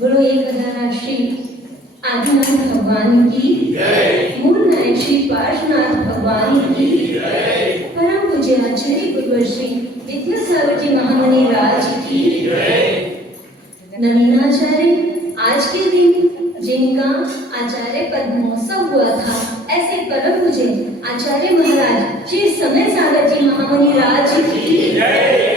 गुरु एक हजार श्री आदिनाथ भगवान की मूल नायक श्री पार्श्वनाथ भगवान की परम पूज्य आचार्य गुरुवर श्री विद्यासागर जी महामुनि राज की नवीनाचार्य आज के दिन जिनका आचार्य पद महोत्सव हुआ था, ऐसे परम पूज्य आचार्य महाराज श्री समय सागर जी महामुनि राज की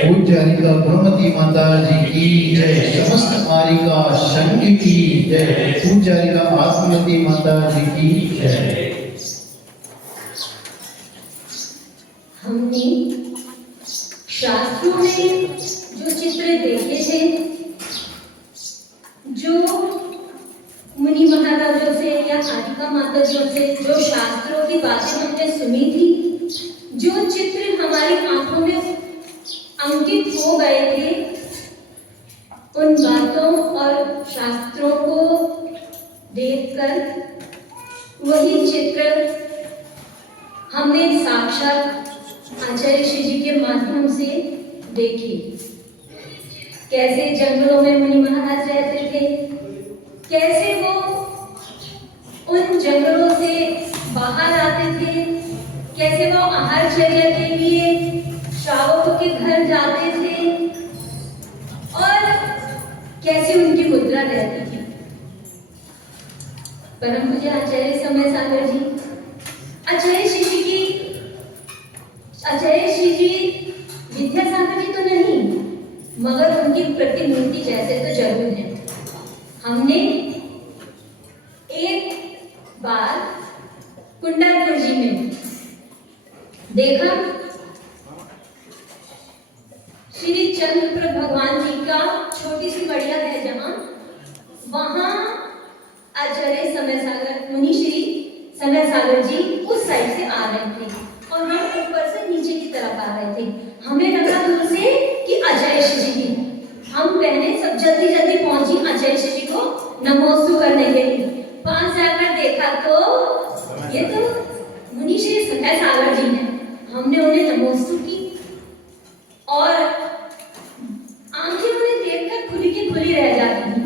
पूज्यारिका गुरुमती माता जी की जय। समस्त मारिका संघ की जय। पूज्यारिका आत्मवती माता जी की जय। हमने शास्त्रों में जो चित्र देखे थे, जो मुनि महाराजों से या आदिका माताजियों से जो शास्त्रों की बातें हमने सुनी थी, जो चित्र हमारी आंखों में अंकित हो गए थे, उन बातों और शास्त्रों को देखकर वही चित्र हमने साक्षात आचार्य श्री जी के माध्यम से देखे। कैसे जंगलों में मुनि महाराज रहते थे, कैसे वो उन जंगलों से बाहर आते थे, कैसे वो आहारचर्या के लिए श्रावकों के घर जाते थे और कैसे उनकी मुद्रा रहती थी। परम पूज्य आचार्य समय सागर जी, आचार्य श्री जी विद्यासागर जी तो नहीं, मगर उनकी प्रतिमूर्ति जैसे तो जरूर है। हमने एक बार कुंडलपुर जी में देखा श्री चंद्रप्रभ भगवान जी का छोटी सी बढ़िया है, जहां वहां आचार्य समय सागर मुनि श्री समय सागर जी उस साइड से आ रहे थे और हम ऊपर से नीचे की तरफ आ रहे थे। हमें लगा दूर से कि आचार्य श्री जी, हम बहनें सब जल्दी जल्दी पहुंची आचार्य श्री जी को नमोस्तु करने के लिए। पास जाकर देखा तो ये तो मुनि श्री समय सागर जी हैं। हमने उन्हें नमोस्तु की और आंखें उन्हें देखकर खुली की खुली रह जाती थी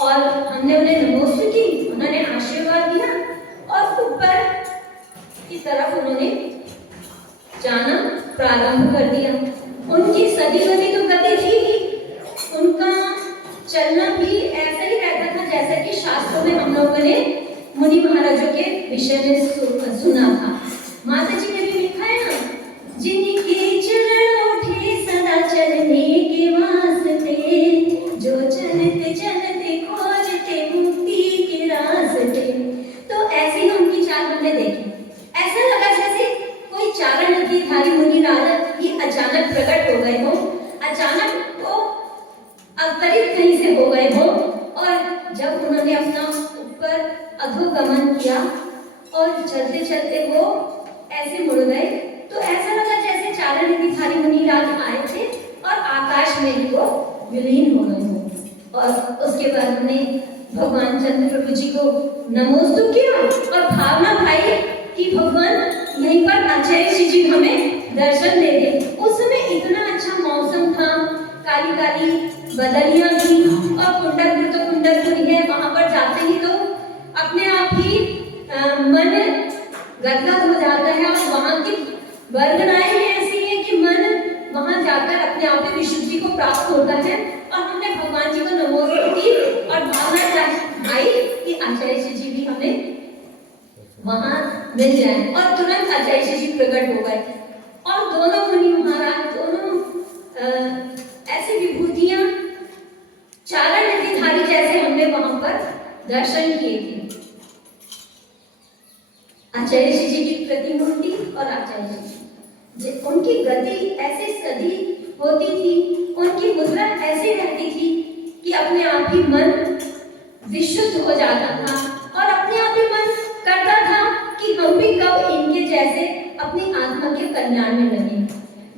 और हमने उन्हें नमोस्तु की, उन्होंने आशीर्वाद दिया और ऊपर की तरफ उन्होंने जाना प्रारंभ कर दिया। उनकी सदी तो गति थी ही, उनका चलना भी ऐसा ही रहता था जैसा कि शास्त्रों में हम लोगों ने मुनि महाराजों के विषय में सुना था। माता जी ने भी लिखा है ना, जिनके चरण उठे सदा चलने के वास्ते, जो चलते चलते खोजते मुक्ति के रास्ते। तो ऐसे ही उनकी चाल हमने देखी। ऐसा लगा जैसे कोई चारण की धारी मुनि राजा ही अचानक प्रकट हो गए हो, अचानक वो अवतरित कहीं से हो गए हो और जब उन्होंने अपना ऊपर अधोगमन किया और चलते चलते वो ऐसे मुड़ गए, तो ऐसा लगा जैसे चारण की धारी मुनि राज आए थे और आकाश में ही वो विलीन हो गए हो। और उसके बाद हमने भगवान चंद्र प्रभु जी को नमोस्तु किया और भावना भाई कि भगवान यहीं पर आचार्य श्री जी हमें दर्शन दे दे। उस समय इतना अच्छा मौसम था, काली काली बदलियां थी और कुंडलपुर तो कुंडलपुर ही है, वहां पर जाते ही तो अपने आप ही मन गदगद हो जाता है और वहां की वर्णनाएं ही ऐसी है कि मन वहां जाकर अपने आप ही विशुद्धि को प्राप्त होता है। और हमने भगवान जी को नमोस्तु की और भावना भाई कि आचार्य श्री जी भी हमें वहां मिल जाए और तुरंत आचार्य श्री जी प्रकट हो गए और दोनों मुनि महाराज दोनों ऐसी विभूतियां चारण निधिधारी जैसे हमने वहां पर दर्शन किए थे। आचार्य श्री जी की प्रतिमूर्ति और आचार्य जी उनकी गति ऐसे सदी होती थी, उनकी मुद्रा ऐसी रहती थी कि अपने आप ही मन विशुद्ध हो जाता था और अपने आप ही मन करता था कि हम भी कब इनके जैसे अपनी आत्मा के कल्याण में लगे।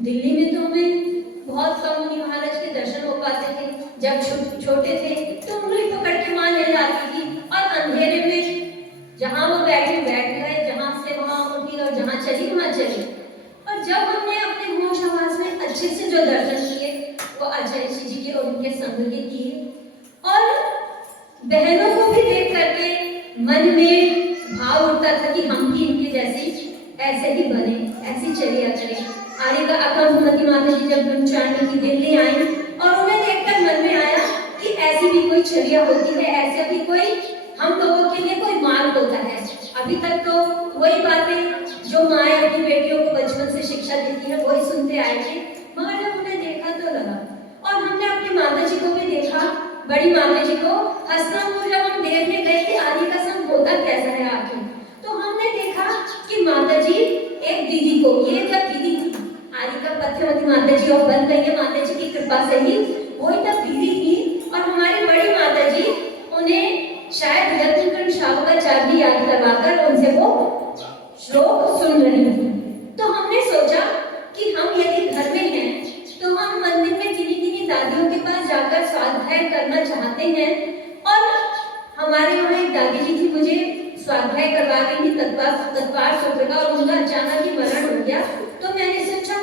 दिल्ली में तो हमें बहुत कम मुनि महाराज के दर्शन हो पाते थे, जब छोटे थे तो उंगली पकड़ के मां ले जाती थी और अंधेरे में जहां वो बैठ गए, जहां से वहां उठी और जहां चली वहां चली। और जब हमने अपने होश आवास में अच्छे से जो दर्शन किए वो आचार्य श्री जी के और उनके संग के किए और बहनों को भी देख करके मन में भाव उठता था कि हम भी इनके जैसे ऐसे ही बने, ऐसी चलिया चले। आरिका अकंभमती माता जी जब ब्रह्मचारिणी की दिल्ली आई और उन्हें देखकर मन में आया कि ऐसी भी कोई चलिया होती है, ऐसे भी कोई हम लोगों के लिए कोई मार्ग होता है। अभी तक तो वही बातें जो माएँ अपनी बेटियों को बचपन से शिक्षा देती है वही सुनते आए थे, मगर जब उन्हें देखा तो लगा। और हमने अपनी माता जी को भी देखा, बड़ी माता जी को हस्तिनापुर जब हम देखने गए कि आदि का संग होता कैसा है आखिर, तो हमने देखा कि माता जी एक दीदी को, ये जब दीदी थी आदि का पथ्यवती माता जी और बन गई है माता जी की कृपा से ही, वही तब दीदी थी और हमारी बड़ी माता जी उन्हें शायद यज्ञ शावकाचार्य याद करवाकर उनसे वो श्लोक सुन रही थी। तो हमने सोचा कि हम यदि घर में हैं तो हम मंदिर में किन्हीं किन्हीं दादियों के पास जाकर स्वाध्याय करना चाहते हैं। और हमारे वहाँ एक दादी जी थी, मुझे स्वाध्याय करवा रही थी तत्वार सूत्र का और उनका अचानक ही मरण हो गया। तो मैंने सोचा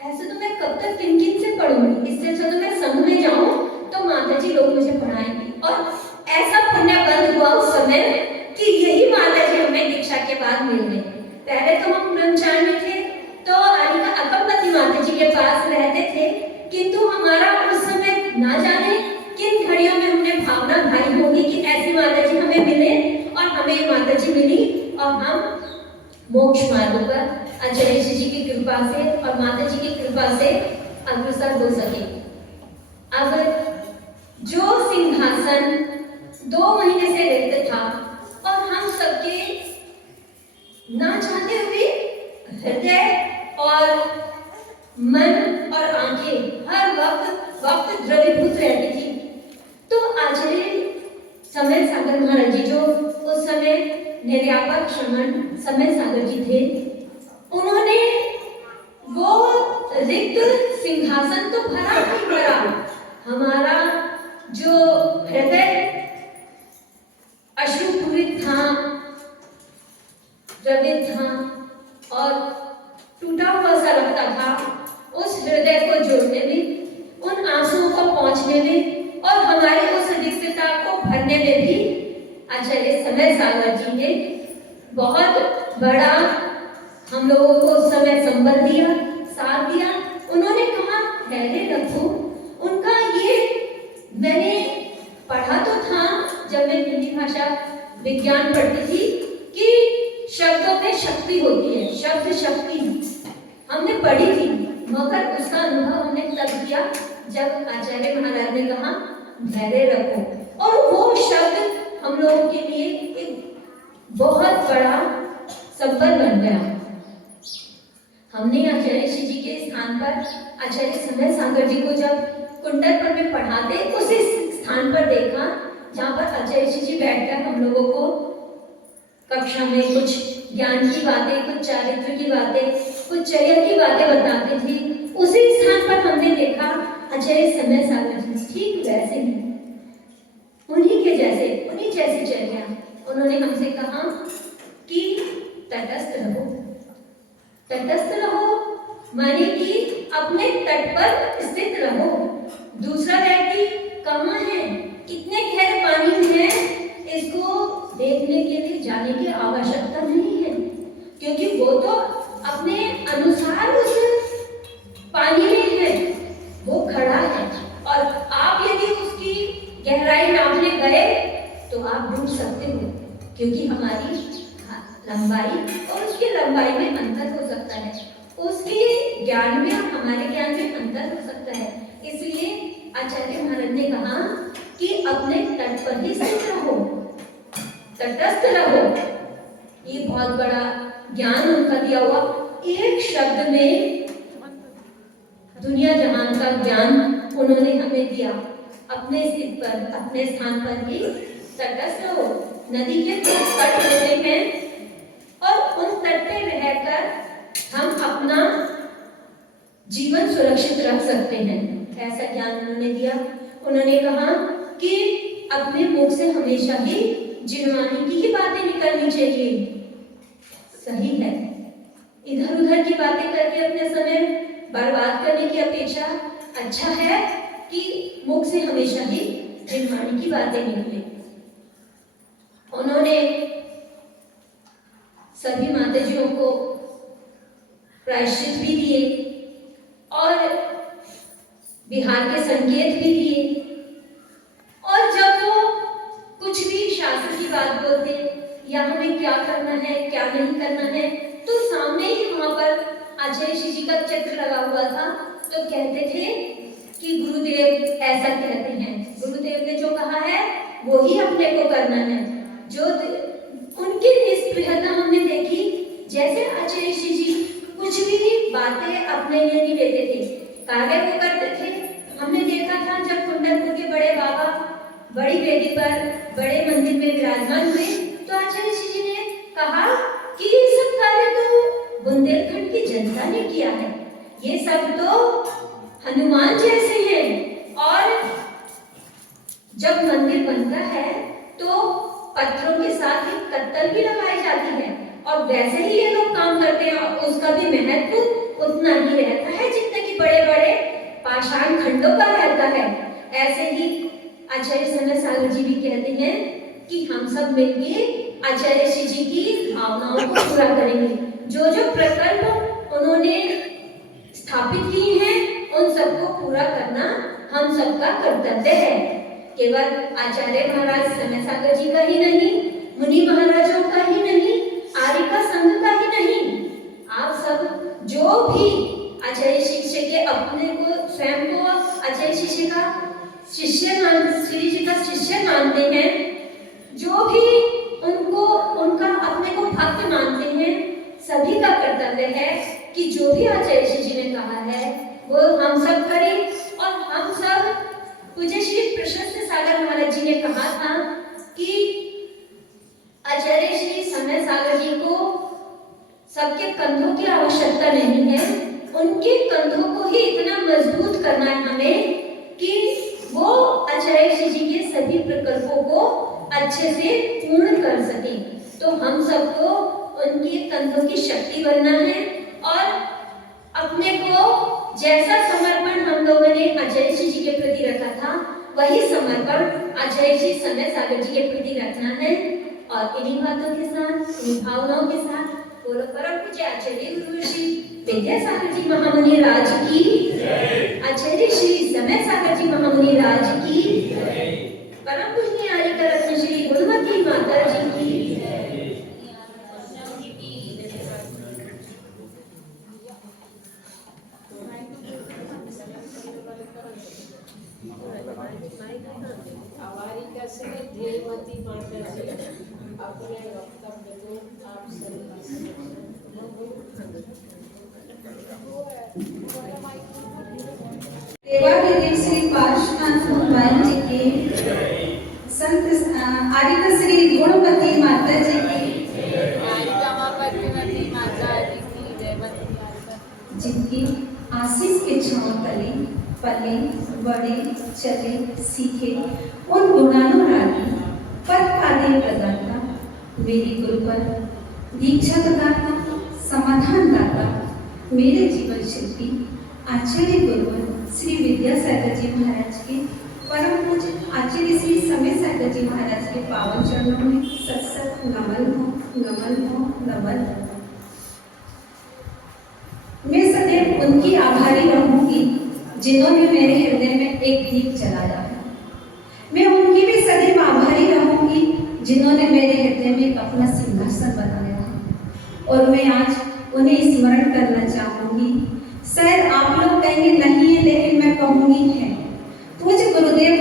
ऐसे तो मैं कब तक किन किन से पढ़ूंगी, इससे अच्छा तो मैं संघ में जाऊं तो माता जी लोग मुझे पढ़ाएंगे। और ऐसा पुण्य बंद हुआ उस समय कि यही माता जी हमें दीक्षा के बाद मिल गई। पहले तो हम ब्रह्मचारी थे तो आरिका अकंभमती माता जी के पास रहते थे, किंतु हमारा उस समय ना जाने किन घड़ियों में हमने भावना भाई होगी कि ऐसी माता जी हमें मिले और हमें माता जी मिली और हम मोक्ष मार्ग पर आचार्य श्री जी की कृपा से और माता जी की कृपा से अग्रसर हो सके। अब जो सिंहासन 2 महीने से रिक्त था और हम सबके ना चाहते हुए हृदय और मन और आंखें हर वक्त द्रवीभूत रहती थी। तो आचार्य समय सागर महाराज जी जो उस समय निर्यापक श्रमण समय सागर जी थे, उन्होंने वो रिक्त सिंहासन तो भरा ही भरा, हमारा जो हृदय अश्रुपूरित था, द्रवित था और टूटा हुआ सा लगता था, उस हृदय को जोड़ने में, उन आंसुओं को पहुंचने में और हमारी उस रिक्तता को भरने में भी आचार्य समय सागर जी ने बहुत बड़ा हम लोगों को उस समय संबल दिया, साथ दिया। उन्होंने कहा धैर्य रखो। उनका ये मैंने पढ़ा तो था जब मैं हिंदी भाषा विज्ञान पढ़ती थी कि शब्दों में शक्ति होती है, शब्द शक्ति हमने पढ़ी थी, मगर उसका अनुभव हमने तब किया जब आचार्य महाराज ने कहा धैर्य रखो। और वो शब्द हम लोगों के लिए एक बहुत बड़ा संबल बन गया। हमने आचार्य श्री जी के स्थान पर आचार्य समय सागर जी को जब कुंडलपुर में पढ़ाते उसी स्थान पर देखा जहाँ पर आचार्य श्री जी बैठकर हम लोगों को कक्षा में कुछ ज्ञान की बातें, कुछ चारित्र की बातें, कुछ चर्या की बातें बताते थे। उसी स्थान पर हमने देखा आचार्य समय सागर जी ठीक वैसे ही के जैसे, उन्हीं जैसे चल गया। उन्होंने हमसे कहा कि तटस्थ रहो। तटस्थ रहो माने कि अपने तट पर स्थित रहो। दूसरा व्यक्ति कहाँ है, कितने गहरे पानी में है, इसको देखने के लिए जाने की आवश्यकता नहीं है, क्योंकि वो तो अपने अनुसार उस पानी में है, वो खड़ा है। और आप यदि उसकी गहराई नापने गए तो आप डूब सकते हो, क्योंकि हमारी लंबाई और उसकी लंबाई में अंतर हो सकता है, उसके ज्ञान में और हमारे ज्ञान में अंतर हो सकता है। इसलिए आचार्य महाराज ने कहा कि अपने तट पर ही स्थित रहो, तटस्थ रहो। ये बहुत बड़ा ज्ञान उनका दिया हुआ, एक शब्द में दुनिया जहान का ज्ञान उन्होंने हमें दिया। अपने स्थित पर, अपने स्थान पर ही तटस्थ रहो। नदी के तट होते हैं और उन तट पे रहकर हम अपना जीवन सुरक्षित रख सकते हैं, ऐसा ज्ञान उन्होंने दिया। उन्होंने कहा कि अपने मुख से हमेशा ही जिनवानी की ही बातें निकलनी चाहिए। सही है, इधर उधर की बातें करके अपने समय बर्बाद करने की अपेक्षा अच्छा है कि मुख से हमेशा ही जिनवानी की बातें निकले। उन्होंने सभी माताजियों को प्रायश्चित भी दिए और बिहार के संकेत भी दिए। और जब वो कुछ भी शास्त्र की बात बोलते या हमें क्या करना है क्या नहीं करना है, तो सामने ही वहां पर आचार्य श्री जी का चित्र लगा हुआ था, तो कहते थे कि गुरुदेव ऐसा कहते हैं, गुरुदेव ने जो कहा है वो ही अपने को करना है। जो उनकी निष्प्रियता हमने देखी, जैसे आचार्य श्री जी कुछ भी बातें अपने लिए नहीं लेते थे, कार्य वो करते थे। हमने देखा था जब कुंडलपुर के बड़े बाबा बड़ी वेदी पर बड़े मंदिर में विराजमान हुए, तो आचार्य श्री जी ने कहा कि ये सब कार्य तो बुंदेलखंड की जनता ने किया है, ये सब तो हनुमान जैसे हैं। और जब मंदिर बनता है तो पत्थरों के साथ एक कत्तल भी लगाई जाती है, और वैसे ही ये लोग काम करते हैं, और उसका भी महत्व उतना ही रहता है जितने कि बड़े बड़े पाषाण खंडों का रहता है। ऐसे ही आचार्य समय सागर जी भी कहते हैं कि हम सब मिलकर आचार्य श्री जी की भावनाओं को पूरा करेंगे। जो जो प्रकल्प उन्होंने स्थापित किए हैं उन सबको पूरा करना हम सबका कर्तव्य है। केवल आचार्य महाराज समय सागर जी का ही नहीं, मुनि महाराजों का ही नहीं, आर्यिका संघ का ही नहीं, आप सब जो भी आचार्य शिष्य के अपने को स्वयं को आचार्य शिष्य का शिष्य श्री जी का शिष्य मानते हैं, जो भी उनको उनका अपने को भक्त मानते हैं, सभी का कर्तव्य है कि जो भी आचार्य श्री जी ने कहा है वो हम सब करें। और हम सब, पूज्य श्री प्रशस्त सागर महाराज जी ने कहा था कि आचार्य श्री समय सागर जी को सबके कंधों की आवश्यकता नहीं है, उनके कंधों को ही इतना मजबूत करना है हमें कि वो आचार्य श्री जी के सभी प्रकल्पों को अच्छे से पूर्ण कर सके। तो हम सबको उनके कंधों की शक्ति बनना है, और अपने को जैसा समर्पण हम लोगों ने आचार्य श्री जी के प्रति रखा था, वही समर्पण आचार्य श्री समय सागर जी के प्रति रखना है। और इन्हीं बातों के साथ, इन्हीं भावनाओं के साथ बोलो परम पूज्य आचार्य गुरु श्री विद्यासागर जी महामुनि राज की, आचार्य श्री समय सागर जी महामुनि राज की, परम पूज्य आर्यिका रत्न श्री गुणवती माता जी की। आर्यिका से ध्येयवती माता जी अपने वक्तव्य को आप सभी देवादेवी श्री पार्श्वनाथ भगवान जी की, संत आर्यिका श्री गुणवती माता जी की, आर्यिका माता जी की, देववती माता जिनकी आशीष के छांव तले पले बड़े चले सीखे उन गुणानुरागी मेरी गुरुवर, दीक्षा प्रदाता, समाधान दाता, मेरे जीवन शिल्पी आचार्य गुरुवर श्री विद्यासागर जी महाराज के परम पूज्य आचार्य श्री समय सागर जी महाराज के पावन चरणों में सत्सत नमन हो, नमन हो, नमन हो। मैं सदैव उनकी आभारी रहूंगी जिन्होंने मेरे हृदय में एक दीप जलाया है। मैं उनकी भी सदैव आभारी रहूंगी जिन्होंने मेरे हृदय में एक अपना सिंहासन बनाया है। और मैं आज उन्हें स्मरण करना चाहूंगी। शायद आप लोग कहेंगे नहीं है, लेकिन मैं कहूंगी है। पूज्य गुरुदेव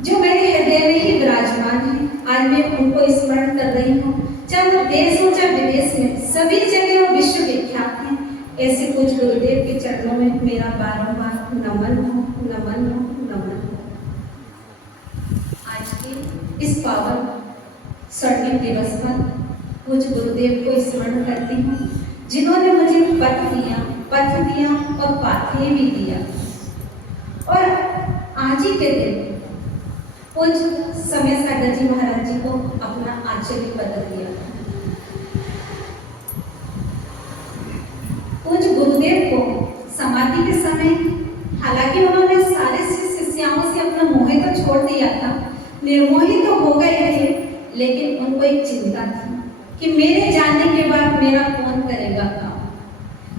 जो मेरे हृदय में ही विराजमान है, आज मैं उनको स्मरण कर रही हूँ। चाहे वो देश हो चाहे विदेश में, सभी जगह वो विश्व विख्यात हैं। ऐसे कुछ गुरुदेव के चरणों में मेरा बारंबार नमन हो, नमन हो, नमन हो। आज के इस पावन स्वर्णिम दिवस पर कुछ गुरुदेव को स्मरण करती हूँ जिन्होंने मुझे पथ दिया और पाथेय भी दिया। और आज ही के दिन पूज्य समय सागर जी महाराज जी को अपना आचार्य पद दिया। पूज्य गुरुदेव को समाधि के समय हालांकि उन्होंने सारे शिष्याओं से अपना मोह तो छोड़ दिया था, निर्मोही तो हो गए थे, लेकिन उनको एक चिंता थी कि मेरे जाने के बाद मेरा कौन करेगा काम।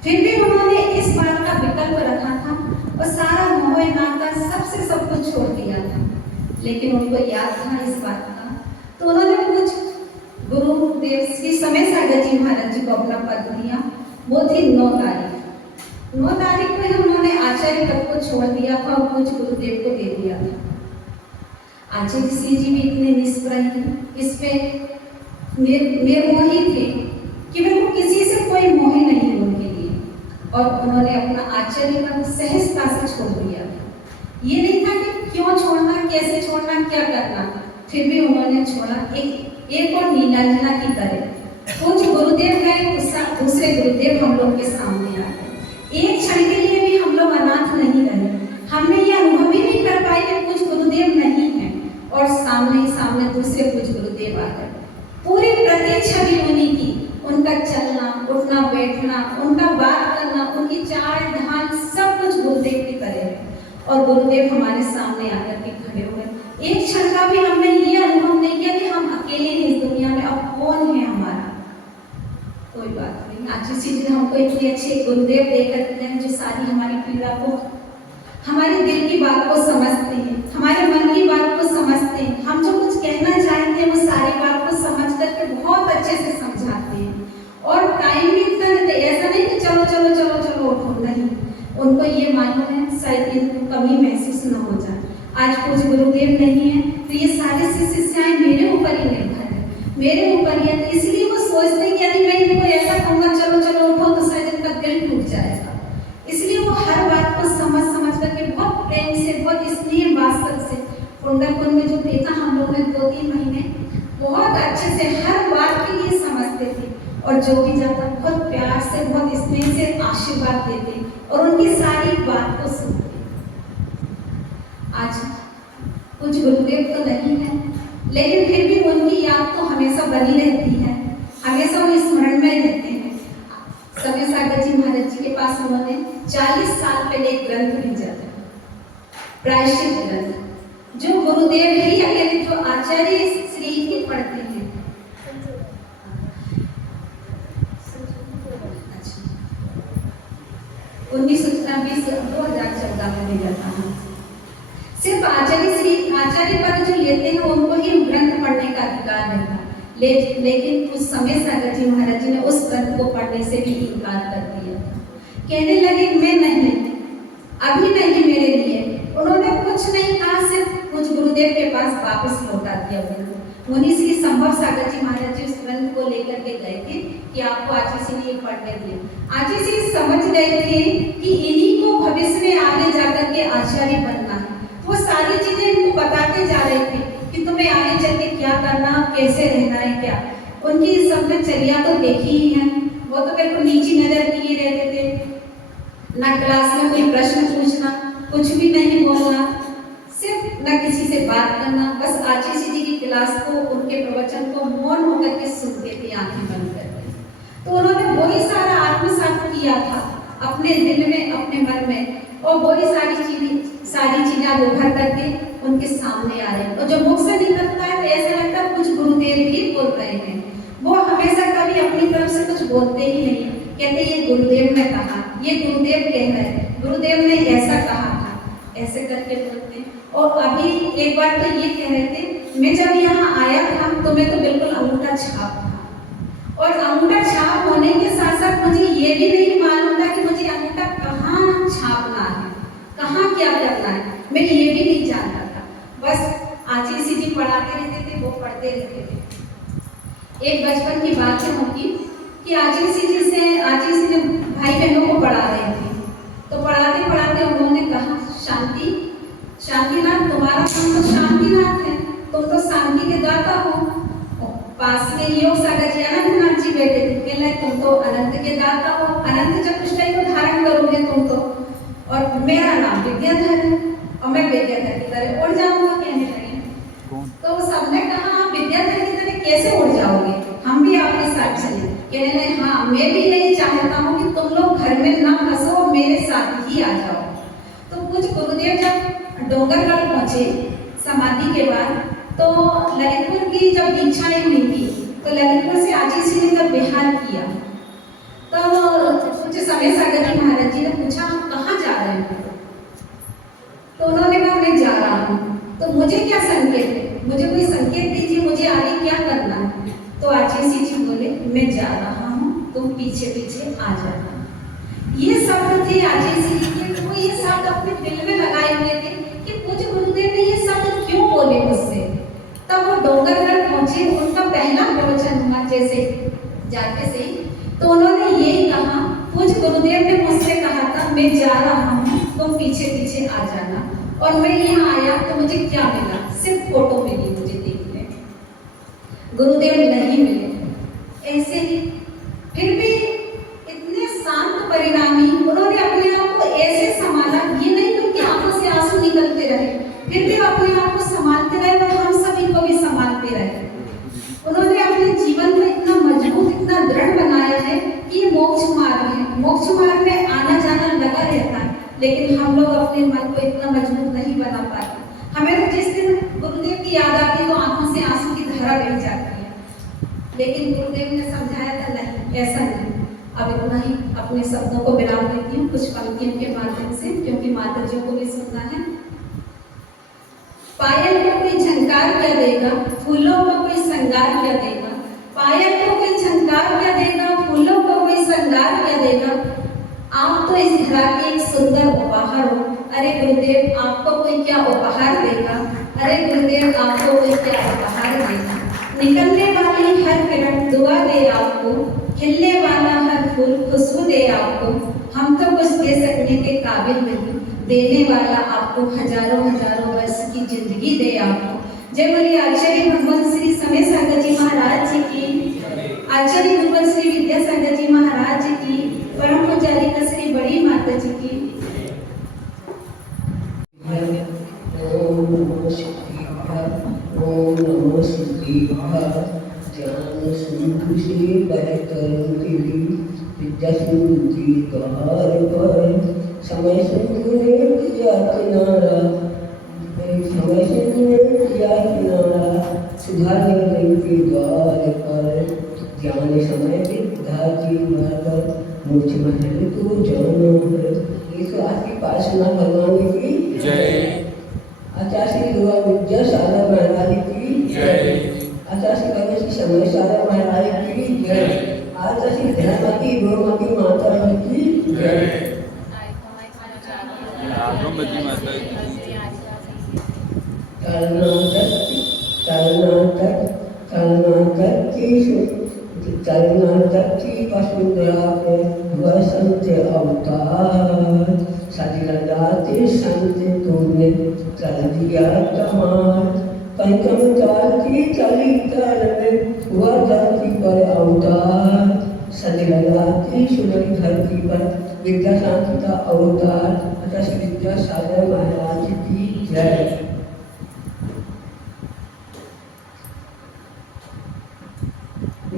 फिर भी उन्होंने इस बात का विकल्प रखा था और सारा मोह नाता सबसे सब कुछ छोड़ दिया था। लेकिन उनको याद था इस बात का, तो उन्होंने कुछ गुरुदेव श्री समय सागर जी महाराज जी को अपना पद दिया। वो थी 9 तारीख। 9 तारीख को ही उन्होंने आचार्य पद को छोड़ दिया था और कुछ गुरुदेव को दे दिया था। आचार्य श्री जी भी इतने निष्प्रय इस पे निर्मोही थे कि वे किसी से कोई मोह नहीं उनके लिए, और उन्होंने अपना आचार्य पद सहजता से छोड़ दिया। ये नहीं था कि क्यों छोड़ना, कैसे छोड़ना, क्या करना, फिर भी उन्होंने छोड़ा एक और नीलांजना की तरह। कुछ गुरुदेव गए, दूसरे गुरुदेव हम लोग के सामने आ गए। एक क्षण के लिए भी हम लोग अनाथ नहीं रहे। हमने ये अनुभव ही नहीं कर पाए कि कुछ गुरुदेव नहीं है, और सामने ही सामने दूसरे कुछ गुरुदेव आ गए। पूरी प्रतीक्षा भी उन्हीं की, उनका चलना, उठना, बैठना, उनका बात करना, उनकी चाल ढाल सब कुछ गुरुदेव की तरह है। और गुरुदेव हमारे सामने आकर के खड़े हुए। एक क्षण का भी हमने ये अनुभव नहीं किया कि हम अकेले हैं इस दुनिया में, अब कौन है हमारा। कोई बात नहीं, आचार्य जी ने हमको इतने अच्छे गुरुदेव देकर के हैं जो सारी हमारी पीड़ा को, हमारे दिल की बात को समझते हैं, हमारे मन की बात को समझते हैं। हम जो कुछ कहना चाहते हैं वो सारी बात को समझ करके बहुत अच्छे से समझाते हैं। और टाइम भी इतना ऐसा नहीं कि चलो चलो चलो चलो उठो, नहीं, उनको ये मालूम है शायद इनको कमी महसूस न हो जाए। आज कुछ गुरुदेव नहीं है तो ये सारे शिष्याएं मेरे ऊपर ही निर्भर है, मेरे ऊपर ही है। तो इसलिए वो सोचते हैं कि यदि मैं इनको ऐसा कहूँगा चलो चलो उठो तो शायद इनका दिल टूट जाएगा। इसलिए वो हर बात को समझ करके बहुत प्रेम से, बहुत स्नेह वात्सल्य से, कुंडलकुंड में जो देखा हम लोग ने 2-3 महीने, बहुत अच्छे से हर बात के लिए समझते थे। और जो भी जाता बहुत प्यार से, बहुत स्नेह से आशीर्वाद देते और उनकी सारी बात को सुनते। आज कुछ गुरुदेव तो नहीं है, लेकिन फिर भी उनकी याद तो हमेशा बनी रहती है, हमेशा वो स्मरण में रहते हैं। समय सागर जी महाराज जी के पास उन्होंने 40 साल पहले एक ग्रंथ भेजा था, प्रायश्चित ग्रंथ, जो गुरुदेव ही अकेले, जो आचार्य श्री ही पढ़ते हैं। 2014 में भेजा था। सिर्फ आचार्य पद जो लेते हैं उनको ही ग्रंथ पढ़ने का अधिकार रहता, लेकिन उस समय सागर जी महाराज जी ने उस ग्रंथ को पढ़ने से भी इनकार कर दिया। कहने लगे मैं नहीं, अभी नहीं मेरे लिए। उन्होंने कुछ नहीं कहा, सिर्फ कुछ गुरुदेव के पास वापस लौटा दिया। मुनि श्री संभव सागर जी महाराज जी उस ग्रंथ को लेकर के गए थे कि आपको आचार्य श्री ने पढ़ने दिए। आचार्य श्री समझ गए थे कि इन्हीं को भविष्य में आगे जाकर के आचार्य बनना है। वो सारी चीजें इनको बताते जा रहे थे कि तुम्हें आगे चल के क्या करना, कैसे रहना है, क्या। उनकी सबने चर्या तो देखी ही है। वो तो बिल्कुल नीची नजर किए रहते थे, ना क्लास में कोई प्रश्न पूछना, कुछ भी नहीं बोलना, सिर्फ न किसी से बात करना, बस आचार्य जी की क्लास को, उनके प्रवचन को मौन होकर के सुनते थे आंखें बंद करके। तो उन्होंने वही सारा आत्मसात किया था अपने दिल में, अपने मन में, और वही सारी चीजें उभर करके उनके सामने आ रही हैं। और जब मुख से निकलता है तो ऐसा लगता है कुछ गुरुदेव ही बोल रहे हैं। वो हमेशा कभी अपनी तरफ से कुछ बोलते ही नहीं, कहते ये गुरुदेव ने कहा, ये गुरुदेव कह रहे हैं, गुरुदेव ने ऐसा कहा था, ऐसे करके बोलते हैं। और अभी एक बार तो ये कह रहे थे, मैं जब यहाँ आया था तो मैं तो बिल्कुल अंगूठा छाप था, और अंगूठा छाप होने के साथ साथ मुझे ये भी नहीं मालूम था कि मुझे अंगूठा कहाँ छापना है, कहाँ क्या करना है, मैं ये भी नहीं जानता था। बस आचार्य जी पढ़ाते रहते थे, वो पढ़ते रहते थे। एक बचपन की बात है उनकी कि आचार्य जी ने भाई बहनों को पढ़ा रहे थे, तो पढ़ाते पढ़ाते उन्होंने कहा, शांतिनाथ तुम्हारा नाम तो शांतिनाथ है, तुम तो शांति के दाता हो। पास में योग सागर जी अनंतनाथ जी बैठे थे, कह रहे तुम तो अनंत के दाता हो, अनंत चतुष्टय को धारण करोगे तुम तो, और मेरा नाम विद्याधर है और मैं विद्याधर की तरह उड़ जाऊंगा, कहने लगे। तो सबने कहा आप विद्याधर की तरह कैसे उड़ जाओगे, हम भी आपके साथ चले। कहने लगे हाँ, मैं भी यही चाहता हूँ कि तुम लोग घर में ना फंसो, मेरे साथ ही आ जाओ। तो कुछ गुरुदेव जब डोंगरगढ़ पहुंचे समाधि के बाद, तो ललितपुर की जब दीक्षा नहीं हुई थी, तो ललितपुर से आचार्य जी ने जब बिहार किया, तो कुछ समय सागर जी महाराज जी ने पूछा आप कहाँ जा रहे हैं, तो उन्होंने कहा मैं जा रहा हूँ। तो मुझे क्या संकेत है, मुझे कोई संकेत दीजिए, मुझे आगे क्या करना है। तो आचार्य जी बोले मैं जा रहा हूँ, तुम पीछे पीछे आ जाना। ये शब्द थे आचार्य जी के, वो ये शब्द अपने दिल में लगाए हुए थे कि पूज्य गुरुदेव ने ये शब्द क्यों बोले मुझसे। तब वो डोंगरगढ़ पहुंचे, उनका पहला प्रवचन हुआ जैसे जाते से, तो उन्होंने यही कहा, पूज्य गुरुदेव ने मुझसे कहा था मैं जा रहा हूँ, तुम पीछे पीछे आ जाना। और मैं यहाँ आया तो मुझे क्या मिला, सिर्फ फोटो मिली मुझे देखने, गुरुदेव नहीं मिले। ऐसे ही फिर भी इतने शांत परिणामी, उन्होंने अपने आप को ऐसे संभाला, ये नहीं कि उनकी आंखों से आंसू निकलते रहे, फिर भी अपने आप को संभालते रहे और हम सभी को भी संभालते रहे। उन्होंने अपने जीवन को इतना मजबूत, इतना दृढ़ बनाया है कि ये मोक्ष मार्ग है। मोक्ष मार्ग में आना जाना लगा रहता है, लेकिन हम लोग अपने मन को इतना मजबूत नहीं बना पाते। हमें तो जिस दिन गुरुदेव की याद आती है तो आंखों से आंसू की धारा बह जाती है, लेकिन गुरुदेव ने समझाया था नहीं, ऐसा नहीं। अब इतना ही अपने शब्दों को विराम देती हूँ कुछ पंक्तियों के माध्यम से, क्योंकि माताजियों को भी सुनना है। पायल को कोई झंकार क्या देगा, फूलों को कोई श्रृंगार क्या देगा। पायल को कोई झंकार क्या देगा, फूलों को कोई श्रृंगार क्या देगा। आप तो इस धरा के एक सुंदर उपहार हो, अरे गुरुदेव आपको कोई क्या उपहार देगा, अरे गुरुदेव आपको कोई क्या उपहार देगा। निकलने वाली हर किरण दुआ दे आपको, खिलने वाला हर फूल खुशबू दे आपको। हम तो कुछ दे सकने के काबिल नहीं, देने वाला आपको हजारों हजारों वर्ष की जिंदगी दे आपको। जय बोले आचार्य भगवान श्री समय सागर जी महाराज जी की, आचार्य भगवान श्री विद्यासागर जी महाराज जी की, परम पूजारी का श्री बड़ी माता जी की। ओम नमो शिवाय, ओम नमो शिवाय। ज्ञान सिंधु से बहकर तेरी विद्या सिंधु के द्वार पर, समय सिंधु ने किया किनारा, समय सिंधु ने किया किनारा, सुधा निर्णय के द्वार पर। ज्ञान समय विद्या की पर, मुझ महल को जानो है। इस आपकी पार्श्वनाथ भगवान की जय। आचार्य श्री दुआ विद्यासागर महाराज की जय। आचार्य श्री भगवान श्री समय सागर महाराज की जय। आचार्य श्री धनमती गोमती माता की जय। कर्नाटक की वसुंधरा पे वसंत अवतार, सजलदाते संत तूने कर दिया कमाल। पंचम काल की चली काल में हुआ धरती पर अवतार, सजलदाते सुनरी धरती पर विद्या शांति का अवतार। अतः श्री विद्यासागर महाराज की जय।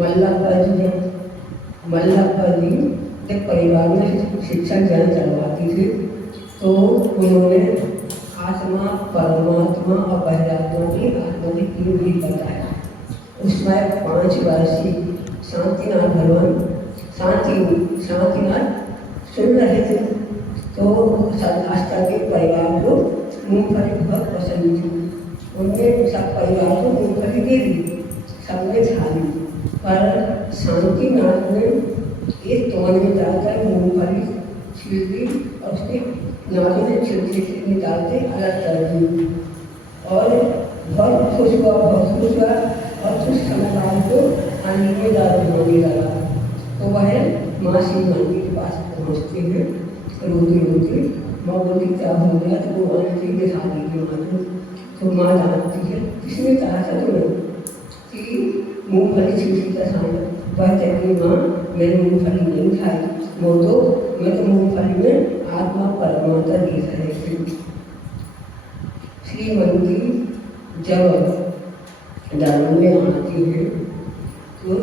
मल्लाप्पा जी जब परिवार में शिक्षण ज्ञान चलवाती थी तो उन्होंने आत्मा, परमात्मा और बहिरात्मा की आत्मा की तीन भी बताया। उसमें 5 वर्षीय शांतिनाथ भगवान शांतिनाथ सुन रहे थे तो सदास्ता के परिवार को मूंगफली बहुत पसंद थी। उनने सब परिवार को मूंगफली दे दी, सबने खा ली। पर शांतिनाथ ने एक तोड़ में डालकर मूंगफली छील दी और उसके नारी ने छिलके से निकालते अलग कर दी और बहुत खुश हुआ और कुछ समय बाद को पानी में दारू लगा। तो वह माँ श्री मंदिर के पास पहुँचते हैं, रोते माँ बोलती क्या हो गया, तो वो आने के दिखा दीजिए माँ को। तो माँ जानती है किसने कहा था तुम्हें कि मूँगफली छिलकी का खाना। वह कहती माँ मैंने मूँगफली नहीं खाई, मैं तो मूँगफली में आत्मा परमात्मा देख रहे थे। श्रीमती जब दारू में आती है तो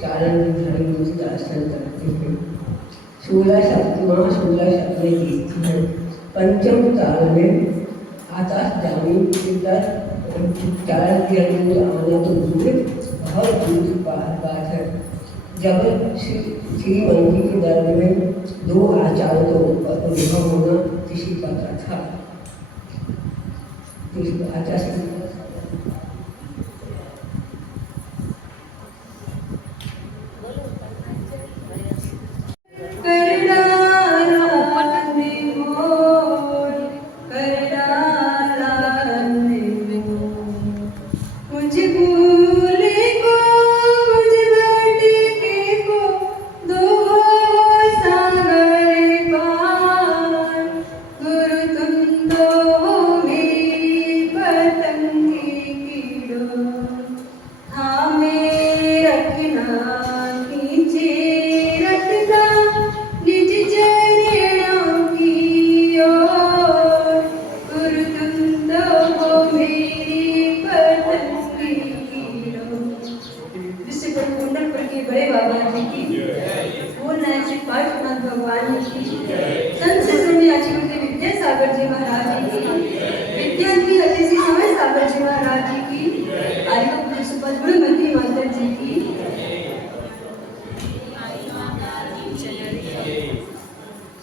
चारण धर्म से दर्शन करते हैं। 16 सपने देखती है। पंचम ताल में आकाशगामी चारण आना तो दूर, बहुत दूर की बात है। जब श्रीमती के दर्द में 2 आचार्यों को अनुभव होना किसी पता था। आचार्य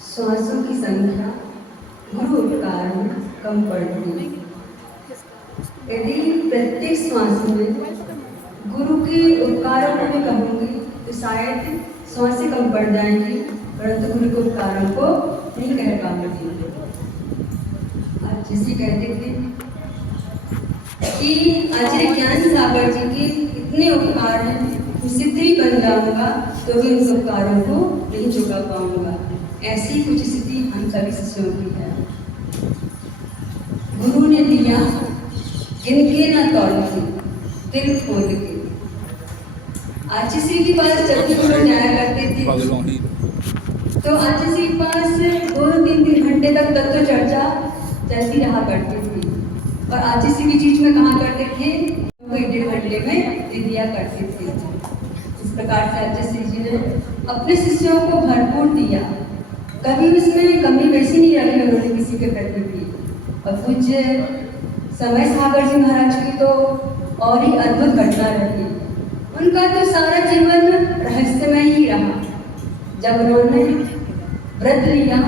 श्वासों की संख्या गुरु उपकार में कम पड़ती है। यदि प्रत्येक श्वास में गुरु के उपकारों को मैं कहूँगी तो शायद श्वासें कम पड़ जाएंगी, परंतु गुरु के उपकारों को नहीं कह पाऊंगी। आज जैसे कहते थे कि आचार्य ज्ञान सागर जी के इतने उपकार हैं, सिद्धि बन जाऊंगा तो भी उन उपकारों को नहीं चुका पाऊंगा। ऐसी कुछ स्थिति हम सभी शिष्यों की है। गुरु ने दिया इनके न तौल के, दिल खोल के। आचार्य के पास जब भी गुरु न्याय करते थे तो आचार्य के पास 2-3 घंटे तक तत्व चर्चा चलती रहा करती थी और आचार्य की चीज में कहा करते थे 1-1.5 घंटे में दे दिया करते थे। इस प्रकार से आचार्य जी ने अपने शिष्यों को भरपूर दिया, कभी उसमें कमी वैसी नहीं रखी उन्होंने किसी के प्रति भी। और कुछ समय सागर जी महाराज की तो और ही अद्भुत घटना रही। उनका तो सारा जीवन रहस्यमय ही रहा। जब उन्होंने व्रत लिया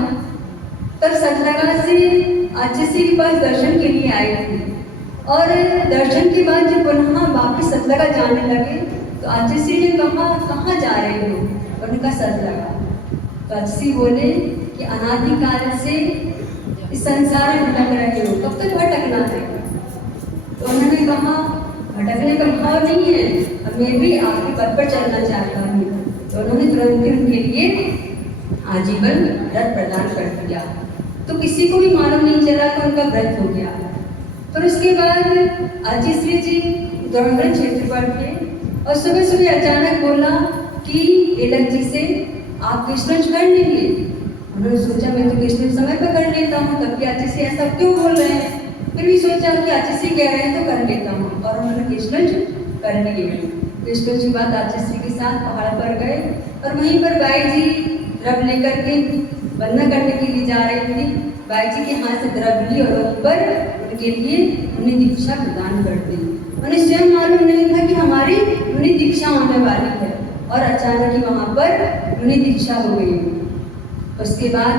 तब सतलगा से आचार्य के पास दर्शन के लिए आए थे और दर्शन के बाद जब पुनः वापस सतलगा जाने लगे तो आचार्य ने कहा कहाँ जा रहे हो? उनका सतलगा। तो आचार्य बोले कि अनादिकाल से इस संसार में भटक रहे हो, कब तक भटकना है? तो उन्होंने कहा भटकने का भाव नहीं है, अब मैं भी आपके पद पर चलना चाहता हूँ। तो उन्होंने तुरंत उनके लिए आजीवन व्रत प्रदान कर दिया। तो किसी को भी मालूम नहीं चला कि उनका व्रत हो गया। फिर उसके बाद आचार्य जी द्रोणगढ़ क्षेत्र पर थे और सुबह सुबह अचानक बोला कि एलक जी से आप कृष्ण कर लेंगे? उन्होंने सोचा मैं तो कृष्ण समय पर कर लेता हूँ, तब भी आचार्य ऐसा क्यों बोल रहे हैं? फिर भी सोचा कि आचार्य कह रहे हैं तो कर लेता हूँ और उन्होंने कृष्ण कर लिए। तो इसको बात आचार्य के साथ पहाड़ पर गए और वहीं पर बाई जी द्रव लेकर के वंदना करने के लिए जा रही थी। बाई जी के हाथ से द्रव ली और वहीं पर उनके लिए उन्हें दीक्षा प्रदान कर दी। उन्हें स्वयं मालूम नहीं था कि हमारी उन्हें दीक्षा होने वाली है और अचानक ही वहाँ पर उन्हें दीक्षा हो गई। उसके बाद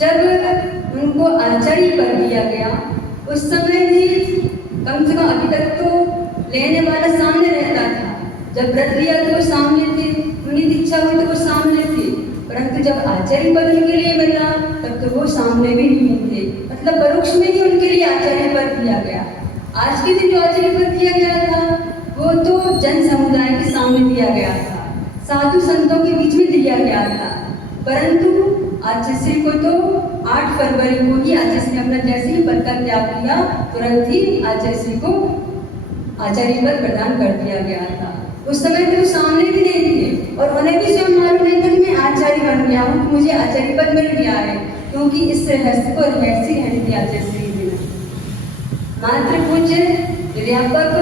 जब उनको आचार्य पद दिया गया, उस समय भी कम से कम अभी तक तो लेने वाला सामने रहता था। जब व्रत लिया तो वो सामने थे, उन्हें दीक्षा हुई तो वो सामने थे, परंतु जब आचार्य पद उनके लिए मिला तब तो वो सामने भी नहीं थे। मतलब परोक्ष में ही उनके लिए आचार्य पद दिया गया। आज के दिन जो आचार्य पद दिया गया था वो तो जन समुदाय के सामने दिया गया था, साधु संतों के बीच में दिया गया था, परंतु आचार्य को तो 8 फरवरी को ही आचार्य ने अपना जैसे ही पद का त्याग किया तुरंत ही आचार्य को आचार्य पद प्रदान कर दिया गया था। उस समय तो सामने भी नहीं थे और उन्हें भी स्वयं मालूम नहीं था कि मैं आचार्य बन गया हूँ, मुझे आचार्य पद मिल गया है, क्योंकि इस रहस्य को रहस्य रहने दिया आचार्य मात्र पूज्य व्यापक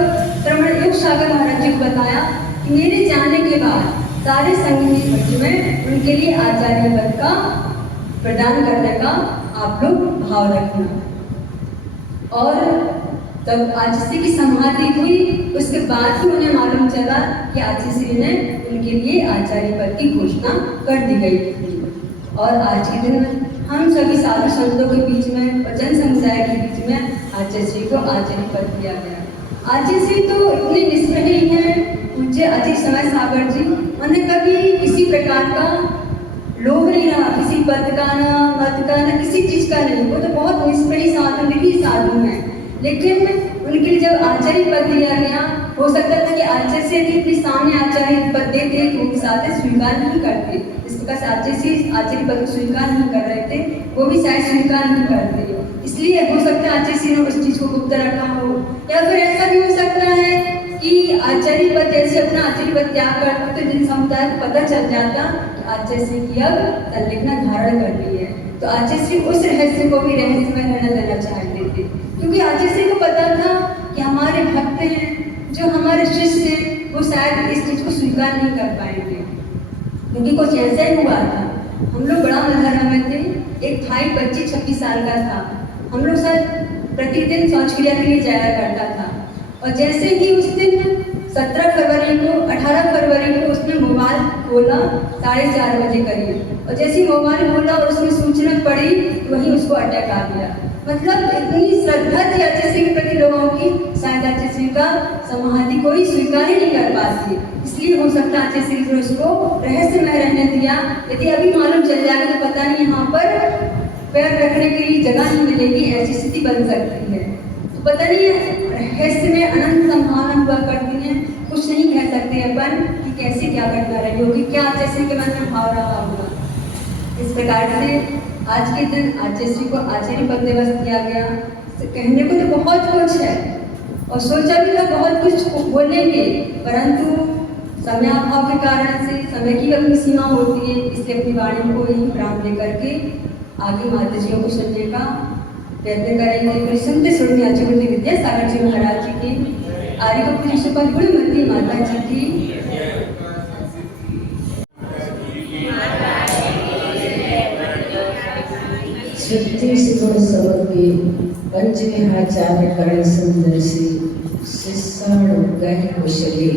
श्रवण योग सागर महाराज जी को बताया कि मेरे जाने के बाद सारे संगीत पक्ष में उनके लिए आचार्य पद का प्रदान करने का आप लोग भाव रखना। और तब आचार्य की समाधि हुई, उसके बाद ही उन्हें मालूम चला कि आचार्य ने उनके लिए आचार्य पद की घोषणा कर दी गई थी। और आज के दिन हम सभी साधु संतों के बीच में और जन समुदाय के बीच में आचार्य को आचार्य पद दिया गया। आचार्य तो इतने निष्प्रही हैं, पूज्य अजीत समय सागर जी, उन्हें कभी किसी प्रकार का लोभ नहीं रहा, किसी पद का ना मत का ना किसी चीज का नहीं। वो तो बहुत निष्प्रही साधु ही साधु हैं, लेकिन उनके लिए जब आचार्य पद दिया गया, हो सकता था कि आचार्य से अपने सामने आचार्य पद देते तो उनके साथ स्वीकार नहीं करते। इस प्रकार से आचार्य पद को स्वीकार नहीं कर रहे थे, वो भी शायद स्वीकार नहीं करते। इसलिए हो सकता है आचार्य ने उस चीज को गुप्त रखा हो, या फिर ऐसा भी हो सकता है कि आचार्य पद जैसे अपना आचार्य पद त्याग करते तो जिन समुदाय को पता चल जाता कि आचार्य की अब संलिग्नता धारण कर ली है, तो आचार्य उस रहस्य को भी रहस्य में रहने देना चाहते थे, क्योंकि आचार्य को पता था कि हमारे भक्त हैं, जो हमारे शिष्य हैं, वो शायद इस चीज को स्वीकार नहीं कर पाएंगे। क्योंकि कुछ ऐसा ही हुआ था, हम लोग बड़ा मलहरा में थे, एक भाई 25-26 साल का था, हम लोग शायद प्रतिदिन शौच क्रिया के लिए जाया करता था। और जैसे ही उस दिन 17 फरवरी को 18 फरवरी को उसने मोबाइल खोला 4:30 बजे करीब, और जैसे ही मोबाइल खोला और उसमें सूचना पड़ी तो वहीं उसको अटैक आ गया। मतलब इतनी श्रद्धा थी आचार्य के प्रति लोगों की, शायद आचार्य का समाधि कोई स्वीकार ही नहीं कर पाती। इसलिए हो सकता है आचार्य ने उसको रहस्य में रहने दिया। यदि अभी मालूम चल जाएगा तो पता नहीं यहाँ पर पैर रखने के लिए जगह नहीं मिलेगी, ऐसी स्थिति बन सकती है। तो पता नहीं रहस्य में अनंत संभावना हुआ करती है, कुछ नहीं कह सकते अपन कि कैसे क्या घटना रही होगी, क्या आचार्य के मन में भाव रहा होगा। इस प्रकार से आज के दिन आचार्य को आचार्य पद दिवस दिया गया। कहने को तो बहुत कुछ है और सोचा भी था बहुत कुछ बोलेंगे, परंतु समयाभाव के कारण से, समय की अपनी सीमा होती है, इसलिए अपनी वाणी को यही विराम दे करके आगे माताजियों को सुनने का प्रयत्न करेंगे। सुनते सुनते आचार्य विद्यासागर जी महाराज जी की, आर्य शपथ गुणमती माता जी की। छत्तीसगढ़ समग्र पंचविहाचार्य करण संदर्शी शिष्याण गह कुशले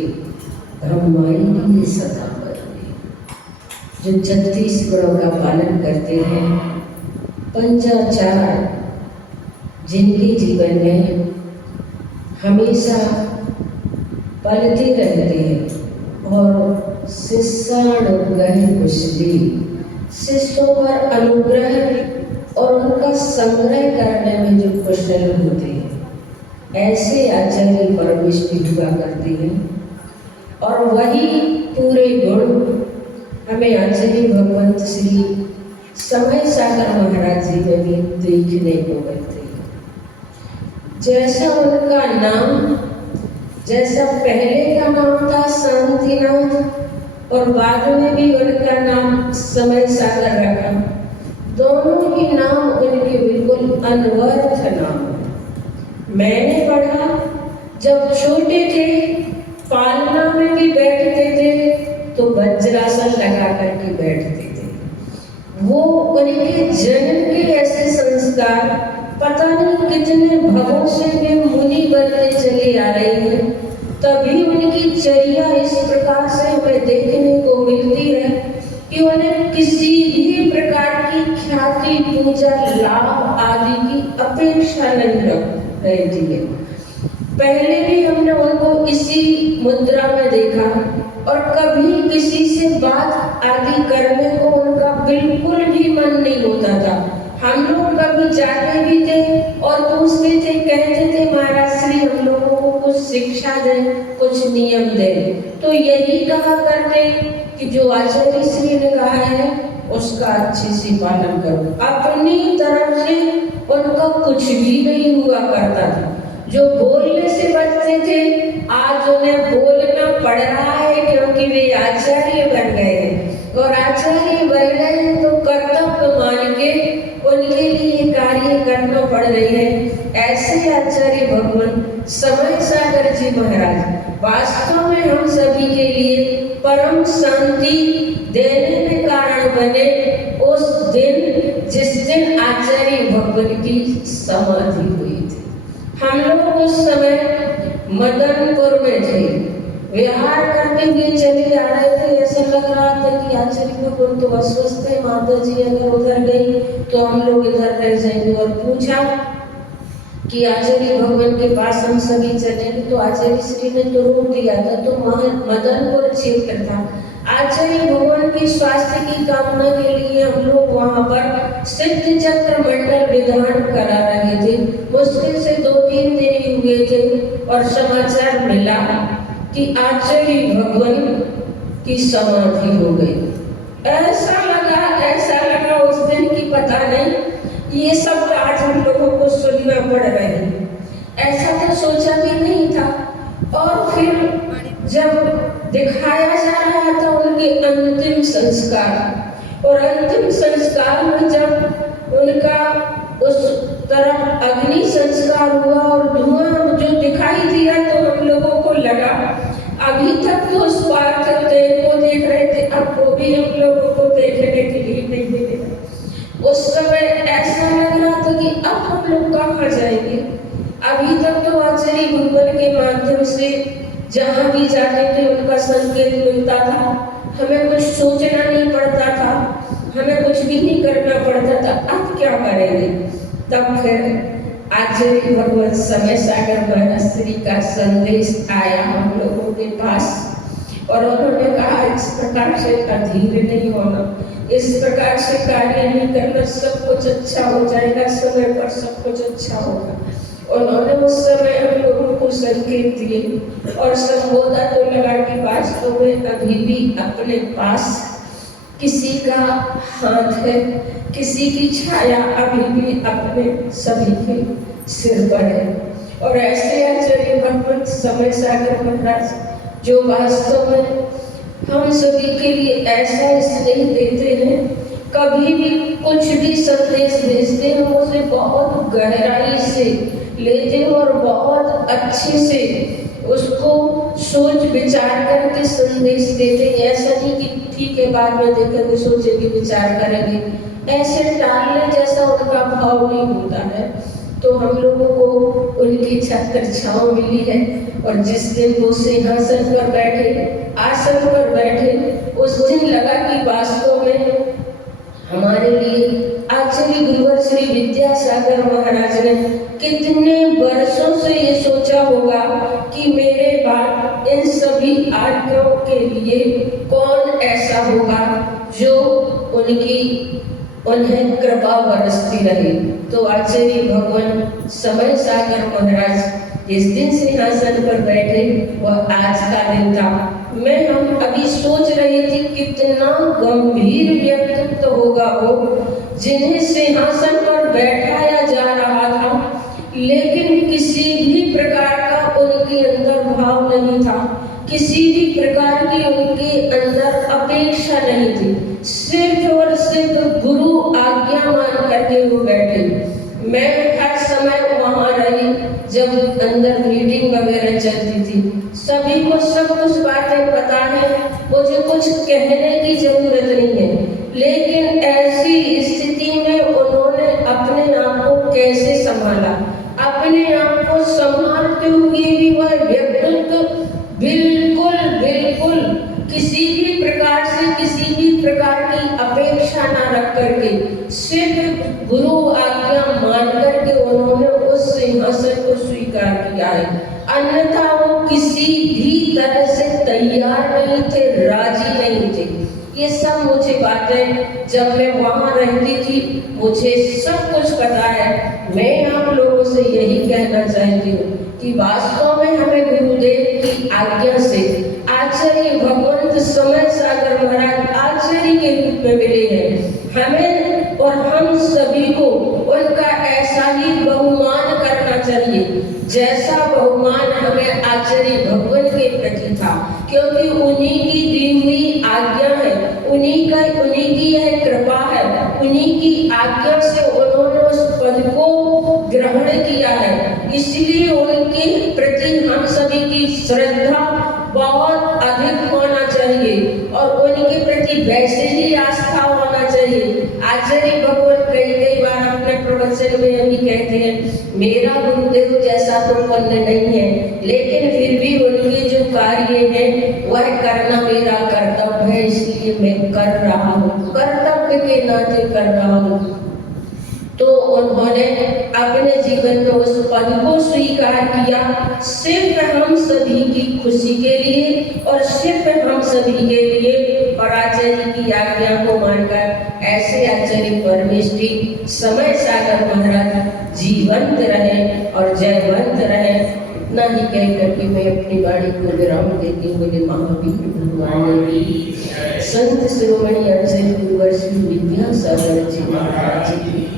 ब्रह्मांडीय सदा बदले, जो छत्तीसगढ़ों का पालन करते हैं, पंचाचार जिनके जीवन में हमेशा पलते रहते हैं और शिष्याण गह कुशले, शिष्यों पर अनुग्रह और उनका संग्रह करने में जो कुशल होते हैं, ऐसे आचार्य परमेश्वरी हुआ करते हैं। और वही पूरे गुण हमें आचार्य भगवंत श्री समय सागर महाराज जी में भी देखने को मिलते हैं। जैसा उनका नाम, जैसा पहले का नाम था शांतिनाथ और बाद में भी उनका नाम समय सागर रखा, दोनों ही नाम उनके बिल्कुल अनवर्थ नाम। मैंने पढ़ा जब छोटे थे नमस्कार। पता नहीं कितने भवों से वे मुनि बनते चले आ रहे हैं, तभी उनकी चर्या इस प्रकार से हमें देखने को मिलती है कि उन्हें किसी भी प्रकार की ख्याति, पूजा, लाभ आदि की अपेक्षा नहीं रहती है। पहले भी हमने उनको इसी मुद्रा में देखा और कभी किसी से बात आदि करने को उनका बिल्कुल भी मन नहीं होता था। हम लोग कभी जाते भी थे और पूछते थे, कहते थे महाराज श्री हम लोगों को कुछ शिक्षा दें, कुछ नियम दें, तो यही कहा करते कि जो आचार्य श्री ने कहा है उसका अच्छे से पालन करो। अपनी तरफ से उनका कुछ भी नहीं हुआ करता था। जो बोलने से बचते थे आज उन्हें बोलना पड़ रहा है क्योंकि वे आचार्य बन गए हैं, और आचार्य बन गए हैं तो कर्तव्य मान के उनके लिए कार्य करना पड़ रही है। ऐसे आचार्य भगवान समय सागर जी महाराज वास्तव में हम सभी के लिए परम शांति देने में कारण बने उस दिन जिस दिन आचार्य भगवान की समाधि हुई थी। हम लोग उस समय मदनपुर में थे, विहार करते हुए चले आ रहे थे। ऐसा लग रहा था कि आचार्य भगवान तो अस्वस्थ है, माता जी अगर उधर गई तो हम लोग इधर रह जाएंगे। और पूछा कि आचार्य भगवान के पास हम सभी चलेंगे, तो आचार्य श्री ने तो रोक दिया था। तो मदनपुर क्षेत्र था। आचार्य भगवान की स्वास्थ्य की कामना के लिए हम लोग वहां पर सिद्ध चक्र मंडल विधान करा रहे थे। मुश्किल से 2-3 दिन ही हुए थे और समाचार मिला कि आचार्य भगवान की समाधि हो गई। ऐसा लगा उस दिन की पता नहीं, ये सब आज हम लोगों को सुनना पड़ रहा है। ऐसा तो सोचा भी नहीं था। और फिर जब दिखाया जा रहा था उनके अंतिम संस्कार, और अंतिम संस्कार में जब उनका उस तरफ अग्नि संस्कार हुआ और धुआं जो दिखाई दिया तो हम लोगों को लगा अभी तक तो उस पार को देख रहे थे, अब वो भी हम लोगों को देखने के लिए नहीं मिलेगा। उस समय ऐसा लग रहा था कि अब हम लोग कहाँ जाएंगे। अभी तक तो आचार्य भगवान के माध्यम से जहाँ भी जाते थे उनका संकेत मिलता था, हमें कुछ सोचना नहीं पड़ता था, हमें कुछ भी नहीं करना पड़ता था। अब क्या करेंगे। तब फिर आचार्य भगवान समय सागर महाराज श्री का संदेश आया हम लोगों के पास, और उन्होंने कहा इस प्रकार से अधीर नहीं होना, इस प्रकार से कार्य नहीं करना, सब कुछ अच्छा हो जाएगा, समय पर सब कुछ अच्छा होगा। उन्होंने उस समय हम लोगों को संकेत दिए और संबोधा तो लगा कि वास्तव में अभी भी अपने पास किसी का हाथ है, किसी की छाया अभी भी अपने सभी के सिर पर है। और ऐसे आचार्य भगवान समय सागर महाराज जो वास्तव में हम सभी के लिए ऐसा स्नेह देते हैं, कभी भी कुछ भी संदेश भेजते हैं उसे बहुत गहराई से लेते हैं और बहुत अच्छे से उसको सोच विचार करके संदेश देते हैं। ऐसा नहीं कि ठीक है बाद में देखेंगे, सोचेंगे, विचार करेंगे, ऐसे टालने जैसा उनका भाव नहीं होता है। तो हम लोगों को उनकी छत्र छांव मिली है, और जिस दिन वो सिंहासन पर बैठे, आसन पर बैठे, उस दिन लगा कि वास्तव में हमारे लिए आचार्य गुरुवर श्री विद्यासागर महाराज ने कितने वर्षों से ये सोचा होगा कि मेरे बाद इन सभी आज्ञाओं के लिए कौन ऐसा होगा जो उन्हें कृपा बरसती रहे। तो आचार्य भगवान समय सागर महाराज इस दिन सिंहासन पर बैठे, वह आज का दिन था। हम अभी सोच रहे थे कितना गंभीर व्यक्तित्व होगा वो, जिन्हें सिंहासन पर बैठाया जा रहा था, लेकिन किसी भी प्रकार का उनके अंदर भाव नहीं था, किसी भी प्रकार की उनके अंदर अपेक्षा नहीं थी, सिर्फ और सिर्फ गुरु आज्ञा मान करके वो बैठे। मैं हर समय वहां रही जब अंदर मीटिंग वगैरह चलती थी, सभी को सब कुछ बातें पता है, मुझे कुछ कहने की जरूरत नहीं है, लेकिन ऐसी स्थिति में उन्होंने अपने आप को हुए भी वह व्यक्तित्व बिल्कुल बिल्कुल किसी भी प्रकार से किसी भी प्रकार की अपेक्षा न रख करके सिर्फ गुरु आज्ञा मान करके उन्होंने उस सिंहासन को स्वीकार किया है। अन्यथा वो किसी भी तरह से तैयार नहीं थे, राजी नहीं थे। ये सब मुझे बातें जब मैं वहां रहती थी मुझे सब कुछ पता है। मैं आप लोगों से यही कहना चाहती हूँ कि वास्तव में हमें गुरुदेव की आज्ञा से आचार्य भगवंत समय सागर महाराज आचार्य के रूप में मिले हैं। हमें और हम सभी को उनका ऐसा ही बहुमान करना चाहिए जैसा बहुमान हमें आचार्य भगवंत के प्रति था, क्योंकि उन्हीं की दी हुई आज्ञा है, उन्हीं की यह कृपा है, उन्हीं की आज्ञा से उन्होंने उस पद को ग्रहण किया है। इसलिए उनके प्रति हम सभी की श्रद्धा बहुत अधिक होना चाहिए और उनके प्रति वैसे ही आस्था होना चाहिए। आचार्य भगवान कई बार अपने प्रवचन में अभी कहते हैं मेरा गुरुदेव जैसा तो पुण्य नहीं है, लेकिन फिर भी उनके जो कार्य है वह करना मेरा कर्तव्य है, इसलिए मैं कर रहा हूँ, कर्तव्य के नाते कर रहा हूँ। तो उन्होंने अपने जीवन में उस पद को स्वीकार किया सिर्फ हम सभी की खुशी के लिए और सिर्फ हम सभी के लिए, और आचार्य की आज्ञा को मानकर ऐसे आचार्य परमेष्ठी समय सागर महाराज जीवंत रहे और जयवंत रहे। इतना ही कहकर के मैं अपनी वाणी को विराम देती हूँ। मेरे महावीर भगवान की संत शिरोमणि आचार्य गुरुवर श्री विद्यासागर जी महाराज की